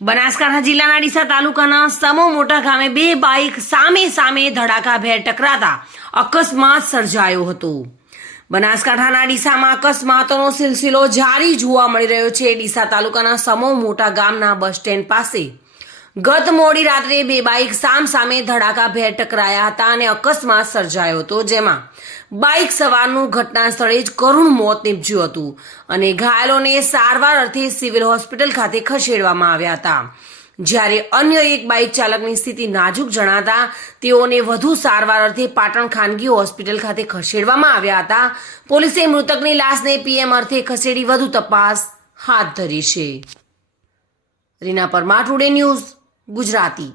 બનાસકાંઠા જિલ્લાના ડીસા તાલુકાના સમો મોટા ગામે બે બાઇક સામે સામે ધડાકાભેર ટકરાતા અકસ્માત સર્જાયો હતો। બનાસકાંઠાના ડીસામાં અકસ્માતોનો સિલસિલો જારી જોવા મળી રહ્યો છે। ડીસા તાલુકાના સમો મોટા ગામના બસ સ્ટેન્ડ પાસે ગત મોડી રાત્રે બે બાઇક સામે ધડાકાભેર ટકરાયા હતા અને અકસ્માત સર્જાયો હતો, જેમાં બાઇક સવારનું ઘટના સ્થળે જ કરુણ મોત નીપજ્યું હતું અને ઘાયલોને સારવાર અર્થે સિવિલ હોસ્પિટલ ખાતે ખસેડવામાં આવ્યા હતા, જ્યારે અન્ય એક બાઇક ચાલકની સ્થિતિ નાજુક જણાતા તેઓને વધુ સારવાર અર્થે પાટણ ખાનગી હોસ્પિટલ ખાતે ખસેડવામાં આવ્યા હતા। પોલીસે મૃતકની લાશને પીએમ અર્થે ખસેડી વધુ તપાસ હાથ ધરી છે। Reena Parmar, today news, Gujarati.